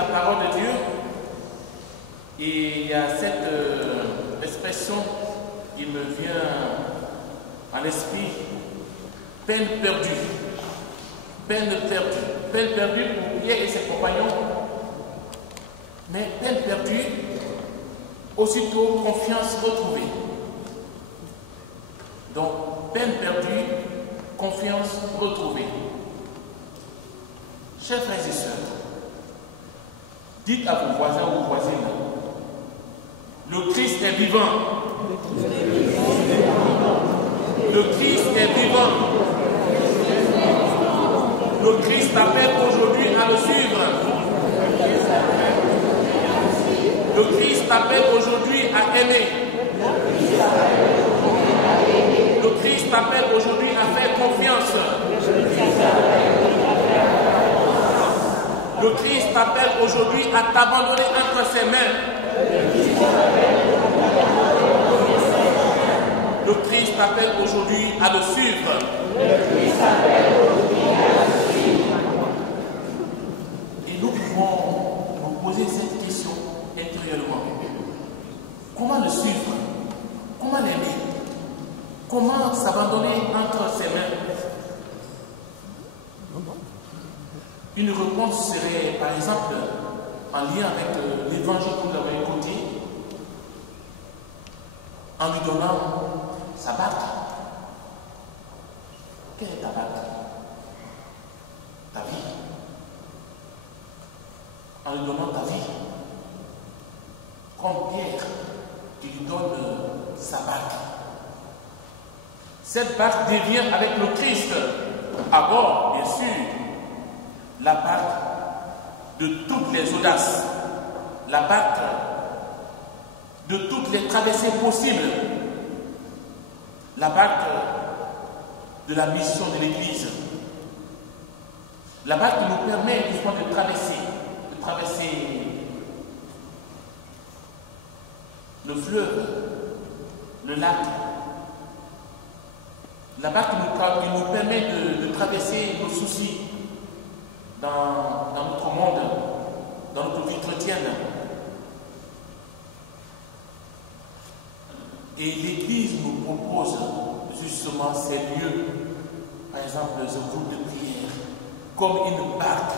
la parole de Dieu, et il y a cette expression qui me vient à l'esprit, peine perdue. Peine perdue. Peine perdue pour Pierre et ses compagnons, mais peine perdue, aussitôt confiance retrouvée. Donc, peine perdue, confiance retrouvée. Chers frères et sœurs, dites à vos voisins ou voisines, le Christ est vivant. Le Christ est vivant. Le Christ appelle aujourd'hui à le suivre. Le Christ appelle aujourd'hui à aimer. Le Christ appelle aujourd'hui à faire confiance. Le Christ t'appelle aujourd'hui à t'abandonner entre ses mains. Le Christ t'appelle aujourd'hui à le suivre. Et nous pouvons nous poser cette question intérieurement. Comment le suivre? Comment l'aimer? Comment s'abandonner entre ses mains? Une réponse serait, par exemple, en lien avec l'évangile que nous avons écouté, en lui donnant sa barque. Quelle est ta barque? Ta vie. En lui donnant ta vie. Comme Pierre, qui lui donne sa barque. Cette barque devient avec le Christ à bord, bien sûr, la barque de toutes les audaces, la barque de toutes les traversées possibles, la barque de la mission de l'Église, la barque qui nous permet justement de traverser le fleuve, le lac, la barque qui nous permet de traverser nos soucis dans notre monde, dans notre vie chrétienne. Et l'Église nous propose justement ces lieux, par exemple ce groupe de prière, comme une barque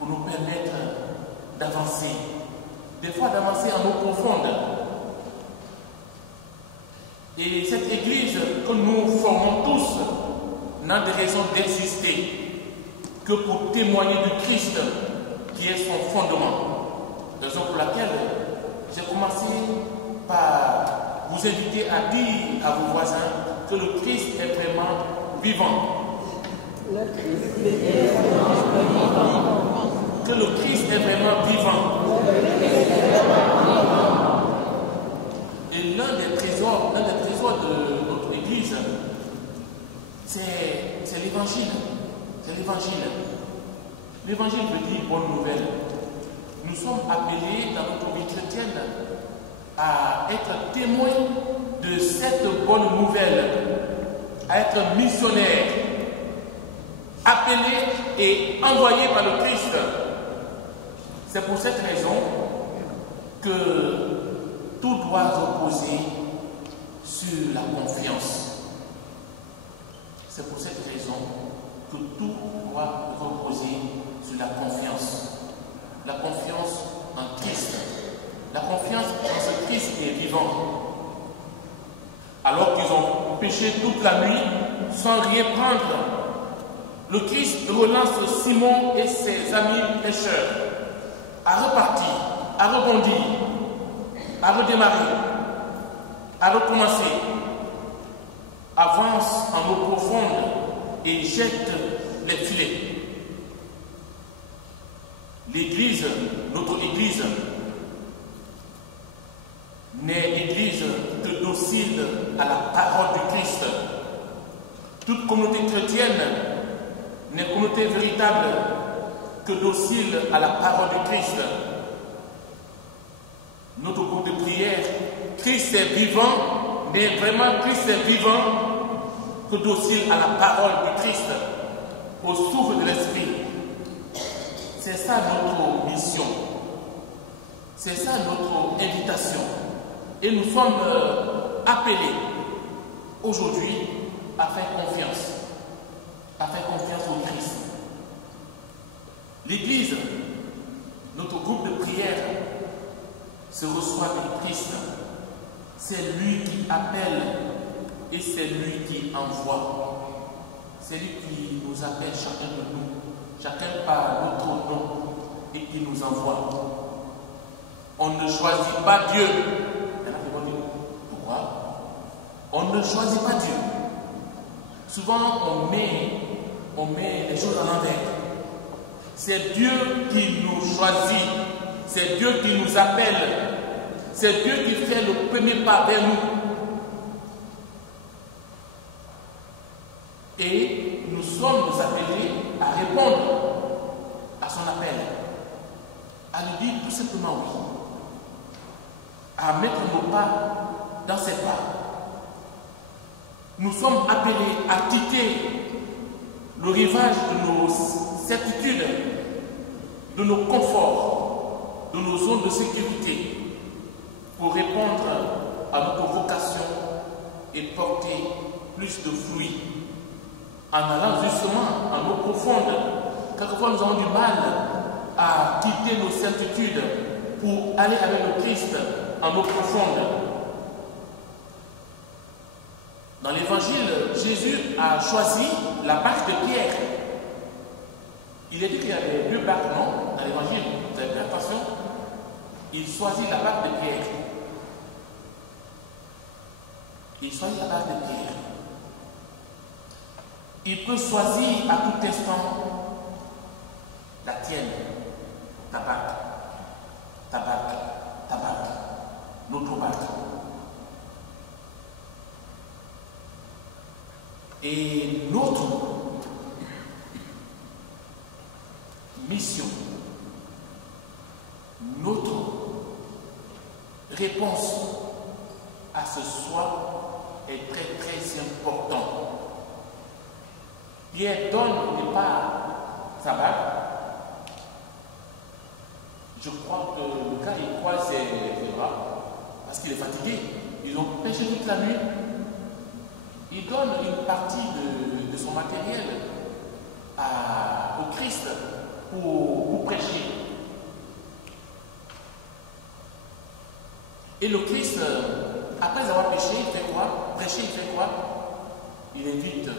pour nous permettre d'avancer, des fois d'avancer en eau profonde. Et cette Église que nous formons tous n'a de raison d'exister que pour témoigner du Christ qui est son fondement. Raison pour laquelle j'ai commencé par vous inviter à dire à vos voisins que le Christ est vraiment vivant. Que le Christ est vraiment vivant. Et l'un des trésors de notre Église, c'est l'Évangile. C'est l'Évangile. L'Évangile veut dire bonne nouvelle. Nous sommes appelés dans notre vie chrétienne à être témoins de cette bonne nouvelle, à être missionnaires, appelés et envoyés par le Christ. C'est pour cette raison que tout doit reposer sur la confiance. C'est pour cette raison que tout doit reposer sur la confiance. La confiance en Christ. La confiance en ce Christ qui est vivant. Alors qu'ils ont péché toute la nuit sans rien prendre, le Christ relance Simon et ses amis pécheurs à repartir, à rebondir, à redémarrer, à recommencer. Avance en eau profonde et jette les filets. L'Église, notre Église, n'est Église que docile à la parole du Christ. Toute communauté chrétienne n'est communauté véritable que docile à la parole du Christ. Notre groupe de prière, Christ est vivant, n'est vraiment Christ est vivant que docile à la parole du Christ, au souffle de l'Esprit. c'est ça notre mission. C'est ça notre invitation. Et nous sommes appelés aujourd'hui à faire confiance. À faire confiance au Christ. L'Église, notre groupe de prière, se reçoit du Christ. C'est lui qui appelle et c'est lui qui envoie. C'est lui qui nous appelle chacun de nous, chacun par notre nom, et qui nous envoie. On ne choisit pas Dieu. Il y en a qui vont dire, pourquoi? On ne choisit pas Dieu. Souvent, on met les choses à l'envers. C'est Dieu qui nous choisit. C'est Dieu qui nous appelle. C'est Dieu qui fait le premier pas vers nous. Et nous sommes appelés à répondre à son appel. À lui dire tout simplement oui. À mettre nos pas dans ses pas. Nous sommes appelés à quitter le rivage de nos certitudes, de nos conforts, de nos zones de sécurité, pour répondre à notre vocation et porter plus de fruits. En allant justement en eau profonde, quelquefois nous avons du mal à quitter nos certitudes pour aller avec le Christ en eau profonde. Dans l'évangile, Jésus a choisi la barque de Pierre. Il est dit qu'il y avait deux barques, non? Dans l'évangile, vous avez fait attention. Il choisit la barque de Pierre. Il choisit la barque de Pierre. Il peut choisir à tout instant la tienne, ta barque, notre barque. Et notre mission, notre réponse à ce soir est très très importante. Pierre donne au départ sa barque. Je crois que le gars il croise ses bras parce qu'il est fatigué. Ils ont pêché toute la nuit. Il donne une partie de son matériel au Christ pour prêcher. Et le Christ, après avoir prêché, il fait quoi? Prêcher, il fait quoi? Il invite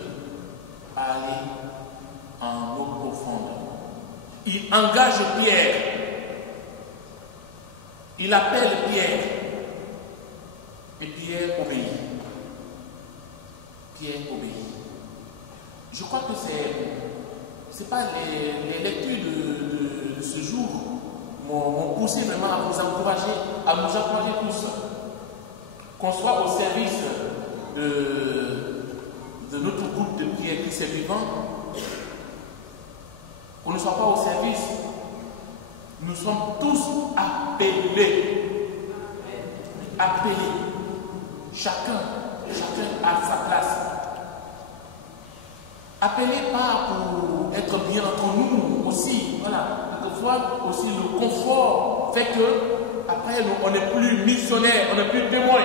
à aller en eau profonde. Il engage Pierre. Il appelle Pierre. Et Pierre obéit. Pierre obéit. Je crois que c'est pas les lectures de ce jour m'ont poussé vraiment à vous encourager, à nous encourager tous. Qu'on soit au service de notre groupe de prière Christ est vivant, qu'on ne soit pas au service, nous sommes tous appelés. Appelés. Chacun à sa place. Appelés pas pour être bien entre nous aussi. Voilà. Quelquefois aussi le confort fait que après on n'est plus missionnaire, on n'est plus témoin.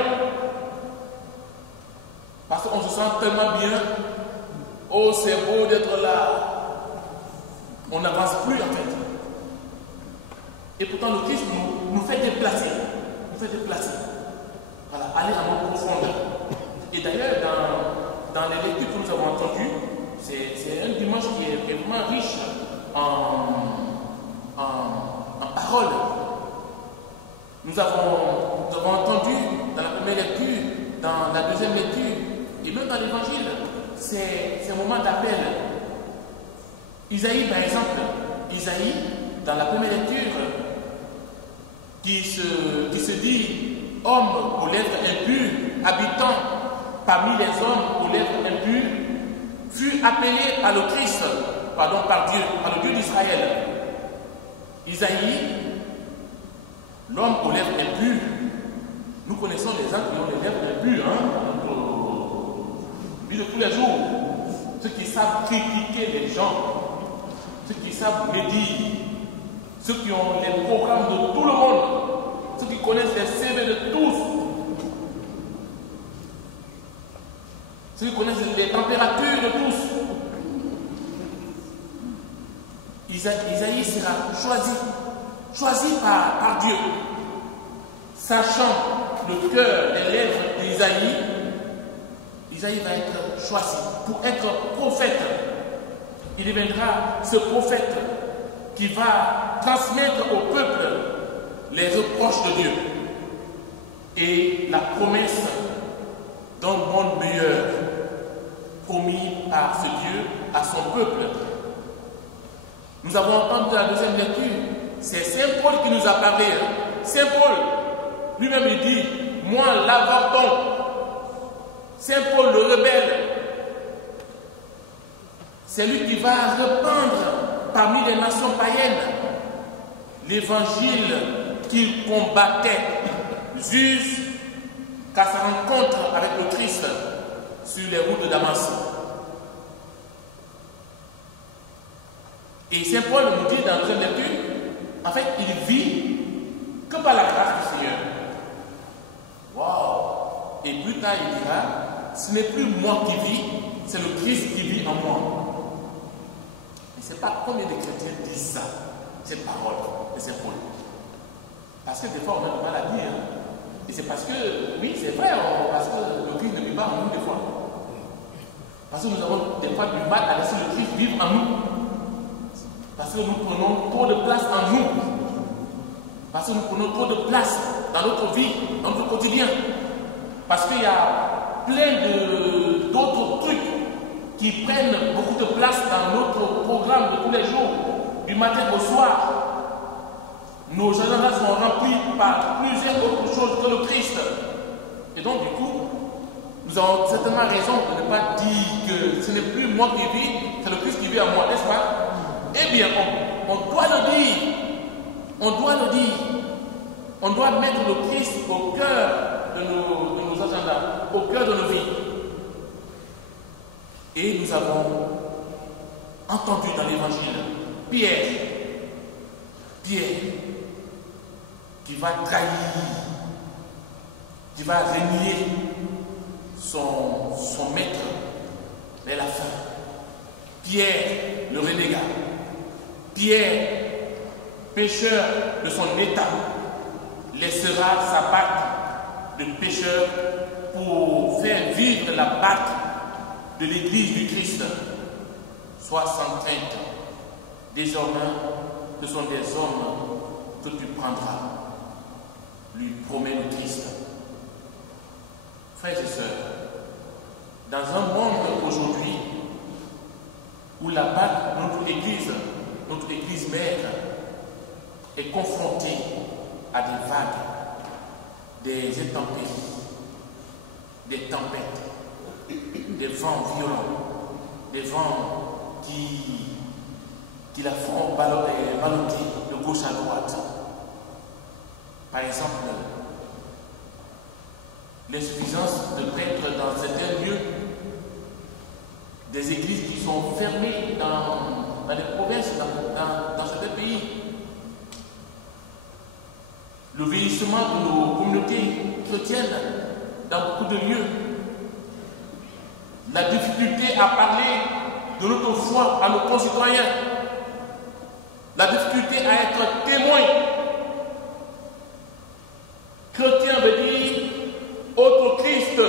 Parce qu'on se sent tellement bien. Oh, c'est beau d'être là. On n'avance plus en fait. Et pourtant le Christ nous fait déplacer. Nous fait déplacer. Voilà, aller en eau profonde. Et d'ailleurs, dans les lectures que nous avons entendues, c'est un dimanche qui est vraiment riche en paroles. Nous avons entendu dans la première lecture, dans la deuxième lecture, et même dans l'évangile, c'est un moment d'appel. Isaïe, par exemple, Isaïe, dans la première lecture, qui se dit homme aux lèvres impures, habitant parmi les hommes aux lèvres impures, fut appelé par le Christ, par Dieu, par le Dieu d'Israël. Isaïe, l'homme aux lèvres impures, nous connaissons les gens qui ont les lèvres impures, dans notre vie de tous les jours. Ceux qui savent critiquer les gens, ceux qui savent médire, ceux qui ont les programmes de tout le monde, ceux qui connaissent les CV de tous, ceux qui connaissent les températures de tous. Isaïe sera choisi par Dieu, sachant le cœur, les lèvres d'Isaïe. Isaïe va être choisi pour être prophète. Il deviendra ce prophète qui va transmettre au peuple les reproches de Dieu et la promesse d'un monde meilleur promis par ce Dieu à son peuple. Nous avons entendu la deuxième lecture, c'est Saint Paul qui nous a parlé. Saint Paul, lui-même il dit, moi l'avorton, Saint Paul le rebelle, c'est lui qui va répandre parmi les nations païennes l'évangile qu'il combattait jusqu'à sa rencontre avec le Christ sur les routes de Damas. Et Saint Paul nous dit dans notre lecture, en fait, il vit que par la grâce du Seigneur. Waouh! Et plus tard, il dira, ce n'est plus moi qui vis, c'est le Christ qui vit en moi. Mais ce n'est pas combien de chrétiens disent ça, cette parole de Saint Paul. Parce que des fois, on a du mal à dire. Et c'est parce que, oui, c'est vrai, parce que le Christ ne vit pas en nous des fois. Parce que nous avons des fois du mal à laisser le Christ vivre en nous. Parce que nous prenons trop de place en nous. Parce que nous prenons trop de place dans notre vie, dans notre quotidien. Parce qu'il y a plein d'autres trucs qui prennent beaucoup de place dans notre programme de tous les jours, du matin au soir. Nos agendas sont remplis par plusieurs autres choses que le Christ. Et donc, du coup, nous avons certainement raison de ne pas dire que ce n'est plus moi qui vis, c'est le Christ qui vit en moi, n'est-ce pas? Eh bien, on doit le dire. On doit le dire. On doit mettre le Christ au cœur de nos agendas, au cœur de nos vies. Et nous avons entendu dans l'évangile Pierre qui va trahir, qui va renier son maître vers la fin. Pierre, le renégat. Pierre, pécheur de son état, laissera sa barque de pécheur pour faire vivre la barque de l'Église du Christ. Sois sans crainte. Désormais, ce sont des hommes que tu prendras, lui promet le Christ. Frères et sœurs, dans un monde aujourd'hui où la barque, notre Église mère, est confrontée à des vagues, des intempéries, des tempêtes, des vents violents, des vents qui la font balloter de gauche à droite. Par exemple, l'insuffisance de prêtres dans certains lieux, des églises qui sont fermées dans les provinces, dans certains pays, le vieillissement de nos communautés chrétiennes dans beaucoup de lieux, la difficulté à parler de notre foi à nos concitoyens, la difficulté à être témoin. Chrétien veut dire autre Christ.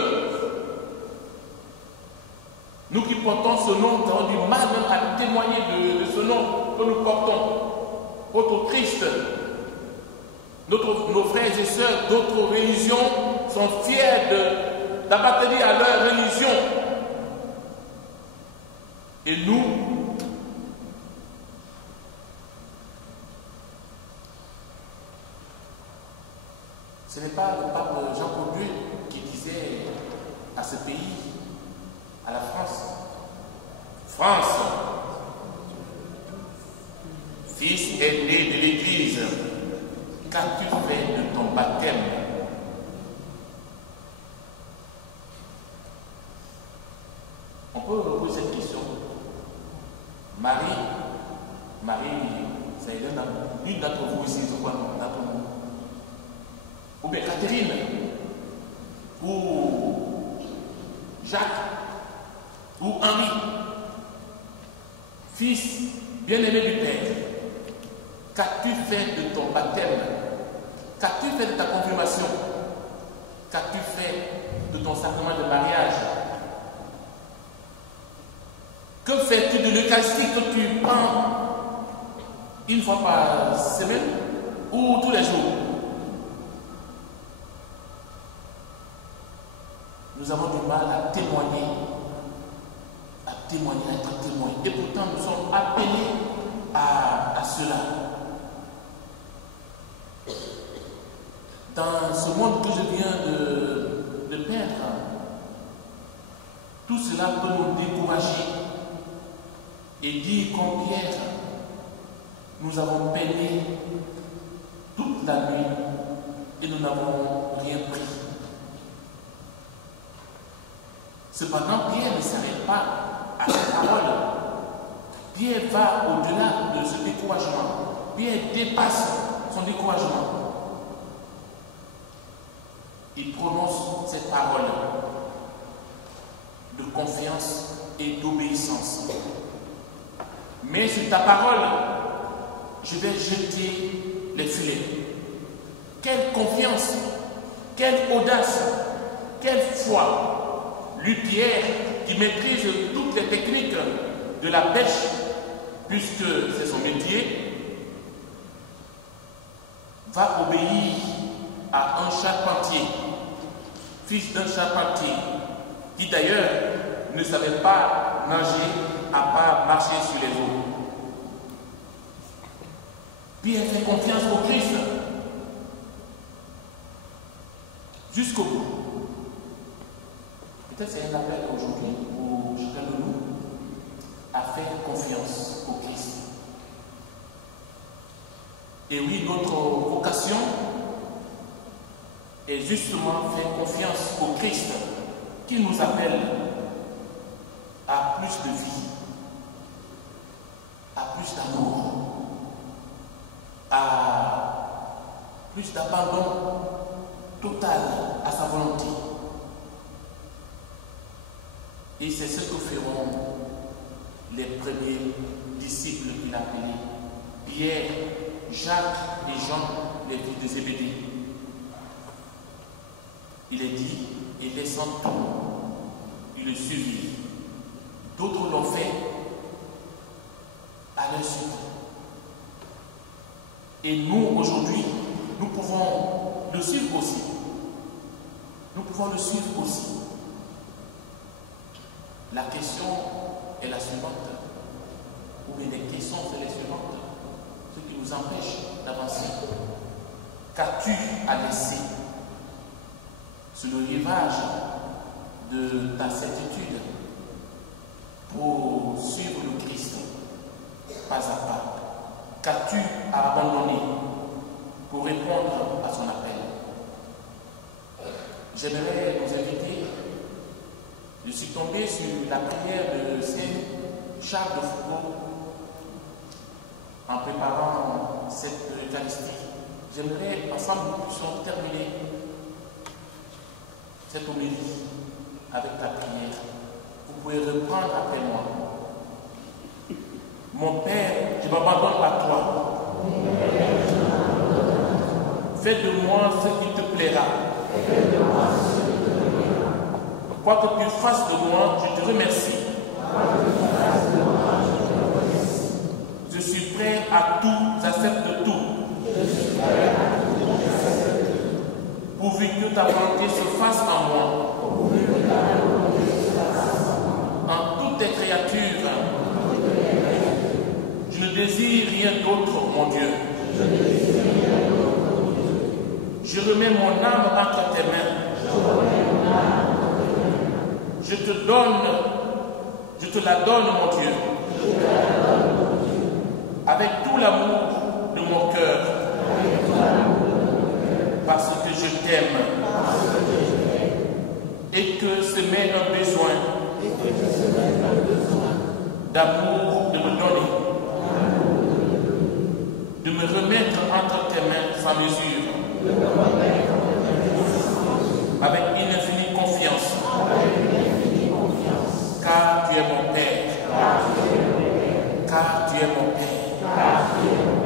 Nous qui portons ce nom, nous avons du mal même à témoigner de ce nom que nous portons. Autre Christ. Nos frères et sœurs d'autres religions sont fiers d'appartenir à leur religion. Et nous, ce n'est pas le pape Jean-Paul II qui disait à ce pays, à la France, France, fils aîné de l'Église, qu'as-tu fait de ton baptême? On peut reposer cette question. Marie, c'est Hélène. une d'entre vous ici, je crois, d'entre nous. Ou bien Catherine, ou Jacques, ou Henri, fils bien-aimé du Père, qu'as-tu fait de ton baptême? Qu'as-tu fait de ta confirmation? Qu'as-tu fait de ton sacrement de mariage? Que fais-tu de l'Eucharistie que tu prends une fois par semaine ou tous les jours? Nous avons du mal à témoigner, à être témoin. Et pourtant, nous sommes appelés à cela. Dans ce monde que je viens de peindre, tout cela peut nous décourager et dire comme Pierre, nous avons peiné toute la nuit et nous n'avons rien pris. Cependant, Pierre ne s'arrête pas à cette parole. Pierre va au-delà de ce découragement. Pierre dépasse son découragement. Il prononce cette parole de confiance et d'obéissance. Mais sur ta parole, je vais jeter les filets. Quelle confiance, quelle audace, quelle foi. Lui, Pierre, qui maîtrise toutes les techniques de la pêche, puisque c'est son métier, va obéir à un charpentier, fils d'un charpentier, qui d'ailleurs ne savait pas nager à part marcher sur les eaux. Pierre fait confiance au Christ jusqu'au bout. Peut-être c'est un appel aujourd'hui pour chacun de nous à faire confiance au Christ. Et oui, notre vocation est justement faire confiance au Christ qui nous appelle à plus de vie, à plus d'amour, à plus d'abandon total à sa volonté. Et c'est ce que feront les premiers disciples qu'il a appelés, Pierre, Jacques et Jean, les fils de Zébédée. Il est dit, et laissant tout, il le suivit. D'autres l'ont fait à leur suite. Et nous, aujourd'hui, nous pouvons le suivre aussi. Nous pouvons le suivre aussi. La question est la suivante, ou bien les questions sont les suivantes, ce qui nous empêche d'avancer. Qu'as-tu à laisser sur le rivage de ta certitude pour suivre le Christ pas à pas? Qu'as-tu à abandonner pour répondre à son appel? J'aimerais vous inviter. Je suis tombé sur la prière de Saint Charles de Foucault en préparant cette Eucharistie. J'aimerais ensemble nous puissions terminer cette homélie avec la prière. Vous pouvez reprendre après moi. Mon Père, je m'abandonne à toi. Fais de moi ce qui te plaira. Quoi que tu fasses de moi, je te remercie. Je suis prêt à tout, j'accepte tout. Pourvu que ta volonté se fasse en moi. En toutes tes créatures, je ne désire rien d'autre, mon Dieu. Je remets mon âme entre tes mains. Je te la donne, mon Dieu, avec tout l'amour de mon cœur, parce que je t'aime et que ce m'est un besoin d'amour de me donner, de me remettre sans mesure. Avec une infinie confiance. Car tu es mon Père. Car tu es mon Père.